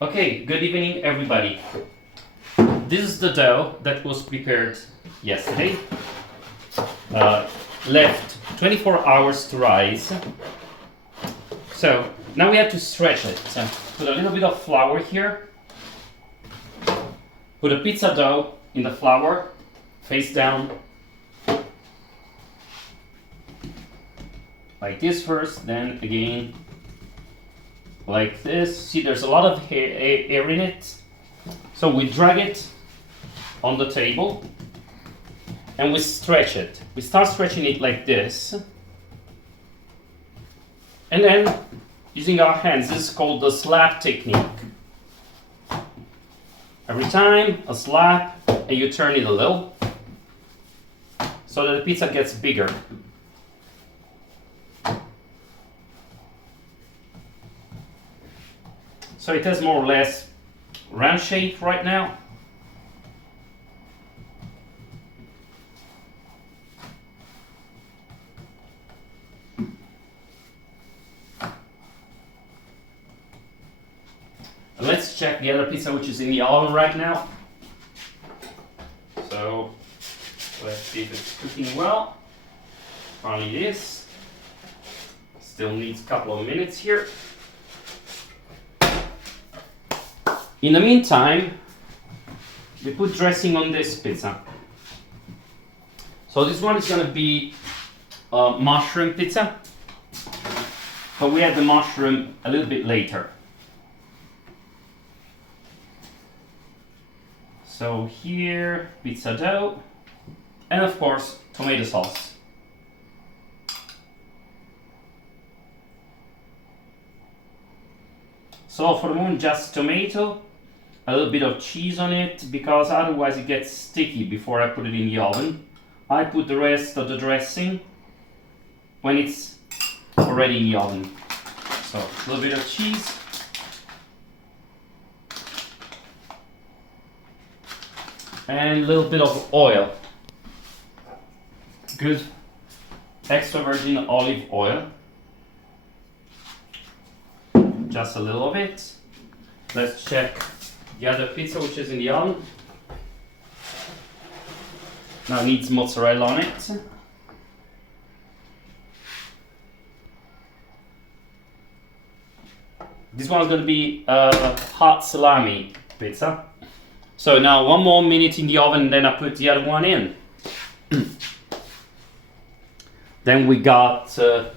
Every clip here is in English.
Okay, good evening everybody. This is the dough that was prepared yesterday. Left 24 hours to rise. So now we have to stretch it. So put a little bit of flour here. Put a pizza dough in the flour, face down. Like this first, then again like this. See, there's a lot of air in it. So we drag it on the table and we stretch it. We start stretching it like this. And then using our hands, this is called the slap technique. Every time a slap and you turn it a little so that the pizza gets bigger. So it has more or less round shape right now. And let's check the other pizza which is in the oven right now. So let's see if it's cooking well. Apparently it is. Still needs a couple of minutes here. In the meantime, we put dressing on this pizza. So this one is going to be mushroom pizza, but we add the mushroom a little bit later. So here, pizza dough, and of course, tomato sauce. So for the moment, just tomato. A little bit of cheese on it because otherwise it gets sticky before I put it in the oven. I put the rest of the dressing when it's already in the oven. So a little bit of cheese. And a little bit of oil. Good extra virgin olive oil. Just a little of it. Let's check the other pizza which is in the oven. Now it needs mozzarella on it. This one's going to be a hot salami pizza. So now 1 more minute in the oven, then I put the other one in. Then we got a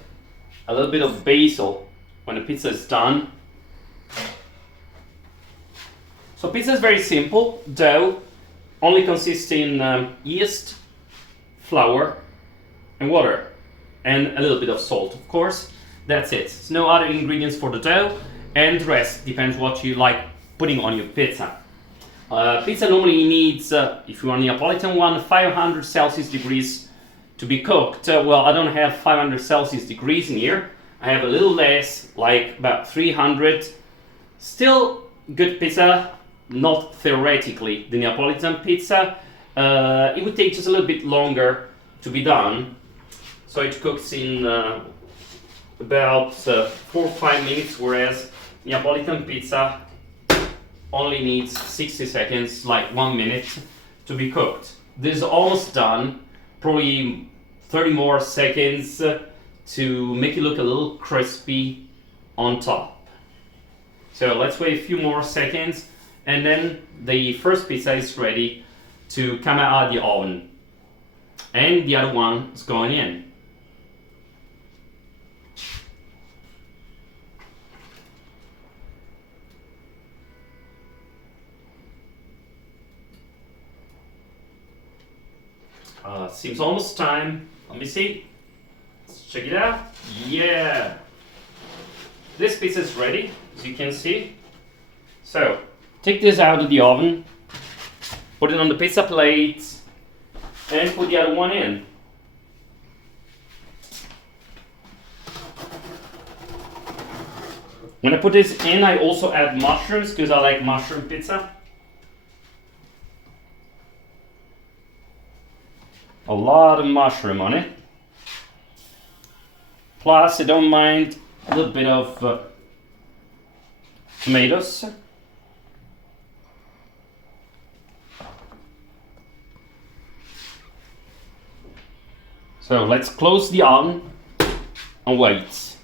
little bit of basil when the pizza is done. So pizza is very simple. Dough only consists in yeast, flour, and water, and a little bit of salt, of course. That's it. There's no other ingredients for the dough, and the rest depends what you like putting on your pizza. Pizza normally needs, if you want a Neapolitan one, 500 Celsius degrees to be cooked. Well, I don't have 500 Celsius degrees in here. I have a little less, like about 300. Still good pizza. Not theoretically the Neapolitan pizza. It would take just a little bit longer to be done. So it cooks in about 4 or 5 minutes, whereas Neapolitan pizza only needs 60 seconds, like 1 minute, to be cooked. This is almost done. Probably 30 more seconds to make it look a little crispy on top. So let's wait a few more seconds. And then the first pizza is ready to come out of the oven. And the other one is going in. Seems almost time. Let me see. Let's check it out. Yeah! This pizza is ready, as you can see. So, take this out of the oven, put it on the pizza plate, and put the other one in. When I put this in, I also add mushrooms because I like mushroom pizza. A lot of mushroom on it. Plus, I don't mind a little bit of tomatoes. So let's close the oven and wait.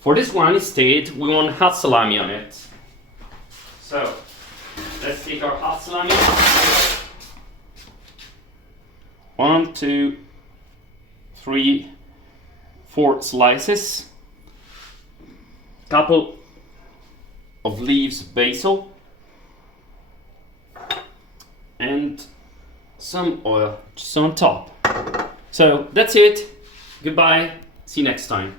For this one instead, we want hot salami on it. So let's take our hot salami. 1, 2, 3, 4 slices. Couple of leaves of basil. And some oil just on top. So that's it. Goodbye. See you next time.